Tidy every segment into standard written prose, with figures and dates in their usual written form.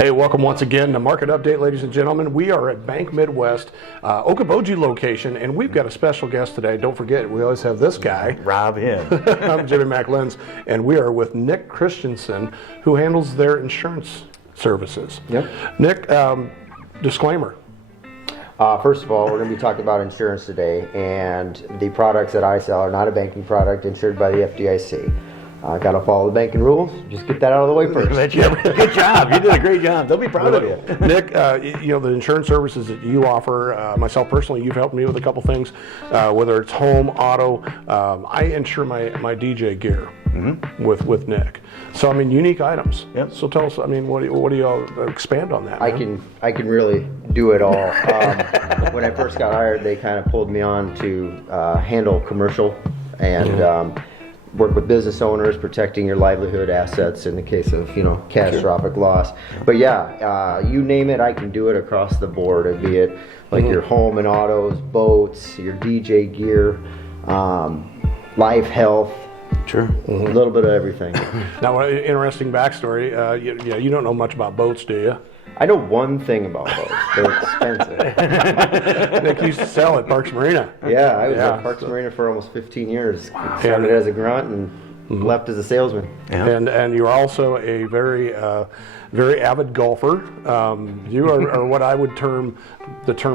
Hey, welcome once again to Market Update, ladies and gentlemen. We are at Bank Midwest, Okoboji location, and we've got a special guest today. Don't forget, we always have this guy. Rob Hill. I'm Jimmy McLenz, and we are with Nick Christensen, who handles their insurance services. Yep. Nick, disclaimer. First of all, we're going to be talking about insurance today, and the products that I sell are not a banking product insured by the FDIC. Got to follow the banking rules. Just get that out of the way first. Good job. You did a great job. They'll be proud of you. Nick, the insurance services that you offer, myself personally, you've helped me with a couple things, whether it's home, auto. I insure my DJ gear with Nick. So, unique items. Yep. So tell us, what do you expand on that? I can really do it all. When I first got hired, they kind of pulled me on to handle commercial and work with business owners, protecting your livelihood assets in the case of catastrophic loss. But you name it, I can do it across the board. It'd be it like your home and autos, boats, your DJ gear, life, health. Sure. A little bit of everything. Now, interesting backstory. You don't know much about boats, do you? I know one thing about boats. They're expensive. Nick used to sell at Parks Marina. Yeah, I was at Parks Marina for almost 15 years. Wow. Started as a grunt and left as a salesman. Yeah. And you're also a very avid golfer. You are what I would term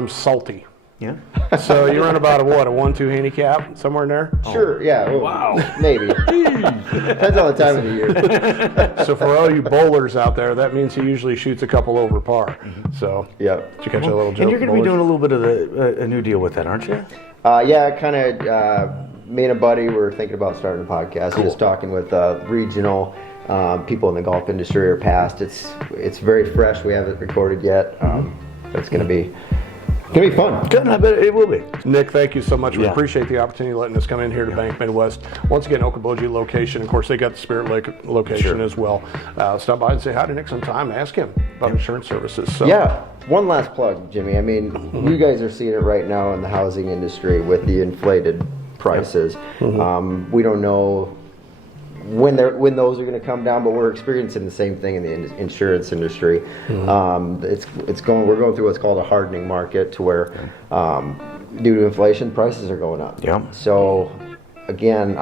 salty. Yeah. So you run about a 1-2 handicap, somewhere in there? Sure, yeah. Well, wow. Maybe. Depends on the time of the year. So for all you bowlers out there, that means he usually shoots a couple over par. So, did you catch a little joke? And you're going to be doing a little bit of a new deal with that, aren't you? Me and a buddy were thinking about starting a podcast. Cool. Just talking with regional people in the golf industry or past. It's very fresh. We haven't recorded yet. It's going to be fun. Good, I bet it will be. Nick, thank you so much. We appreciate the opportunity of letting us come in here to Bank Midwest. Once again, Okoboji location. Of course, they got the Spirit Lake location as well. Stop by and say hi to Nick sometime. Ask him about insurance services. So. Yeah. One last plug, Jimmy. You guys are seeing it right now in the housing industry with the inflated prices. We don't know when those are going to come down, but we're experiencing the same thing in the insurance industry. We're going through what's called a hardening market, to where due to inflation, prices are going up. Yeah. So again,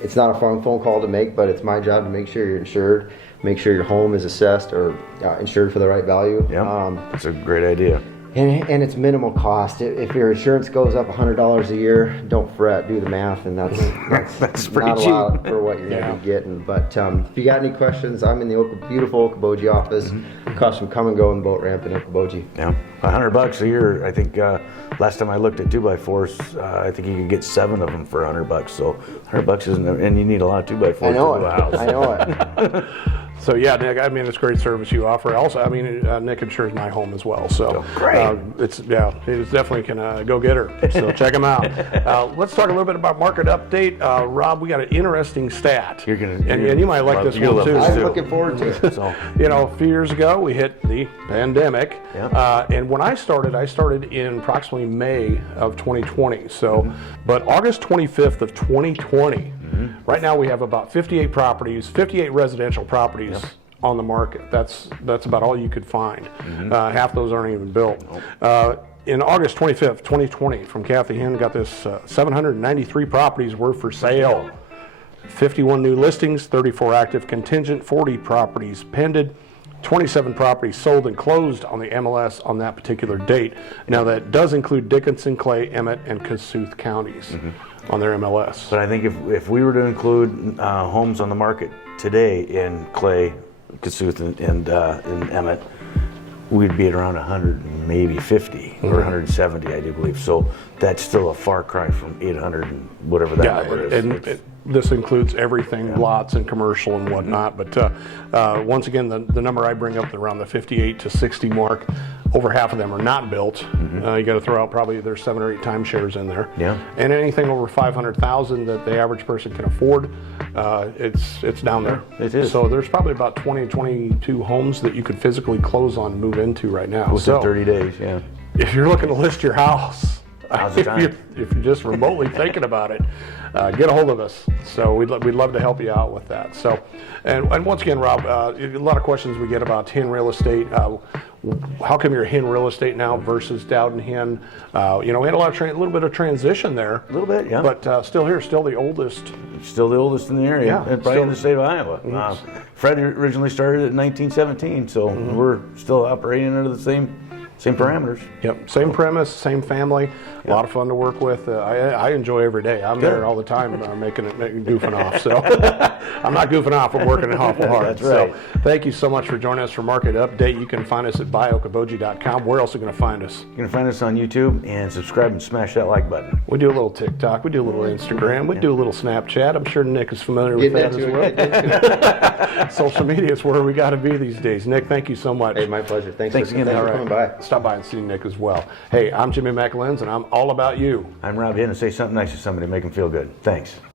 it's not a phone call to make, but it's my job to make sure you're insured, make sure your home is assessed or insured for the right value. Yeah. That's a great idea. And it's minimal cost. If your insurance goes up $100 a year, don't fret. Do the math, and that's pretty not cheap a lot for what you're going to be getting. But if you got any questions, I'm in the beautiful Okoboji office. Across from Come and Go and Boat Ramp in Okoboji. Yeah, $100 a year. I think last time I looked at 2x4s, I think you could get 7 of them for $100. So $100 isn't, and you need a lot of 2x4s to do a house. I know it. So Nick, it's great service you offer. Also, Nick insures my home as well. So great. It's definitely can go get her. So check him out. Let's talk a little bit about market update. Rob, we got an interesting stat. And you might like this one too. I'm looking forward to it. So, a few years ago we hit the pandemic, and when I started in approximately May of 2020. So, but August 25th of 2020. Right now we have about 58 residential properties on the market. That's about all you could find. Half those aren't even built. In August 25th, 2020, from Kathy Hinn, got this 793 properties were for sale. 51 new listings, 34 active contingent, 40 properties pended, 27 properties sold and closed on the MLS on that particular date. Now that does include Dickinson, Clay, Emmett, and Kossuth counties on their MLS. But I think if we were to include homes on the market today in Clay, Kossuth, and in Emmett, we'd be at around 100, maybe 50 or 170, I do believe. So that's still a far cry from 800 and whatever that number is. This includes everything, lots and commercial and whatnot. But once again, the number I bring up around the 58 to 60 mark, over half of them are not built. You got to throw out probably there's 7 or 8 timeshares in there. Yeah. And anything over 500,000 that the average person can afford, it's down there. It is. So there's probably about 22 homes that you could physically close on and move into right now. Within 30 days, yeah. If you're looking to list your house, Now's the time. if you're just remotely thinking about it, get a hold of us. So we'd love to help you out with that. So, and once again, Rob, a lot of questions we get about hen real estate. How come you're hen real estate now versus Dowden hen? We had a little bit of transition there. A little bit, yeah. But still here, still the oldest. Still the oldest in the area, Yeah, and probably in the state of Iowa. Fred originally started in 1917, so we're still operating under the same parameters. Yep, same premise, same family. A lot of fun to work with. I enjoy every day. I'm there all the time, making goofing off. So I'm not goofing off. I'm working awful hard. That's right. So thank you so much for joining us for Market Update. You can find us at biokaboji.com. Where else are you going to find us? You can find us on YouTube and subscribe and smash that like button. We do a little TikTok. We do a little Instagram. We do a little Snapchat. I'm sure Nick is familiar with that as well. Social media is where we got to be these days. Nick, thank you so much. Hey, my pleasure. Thanks again. for coming by. Stop by and see Nick as well. Hey, I'm Jimmy McAlens, and I'm all about you. I'm Rob Hinn, and say something nice to somebody, make them feel good. Thanks.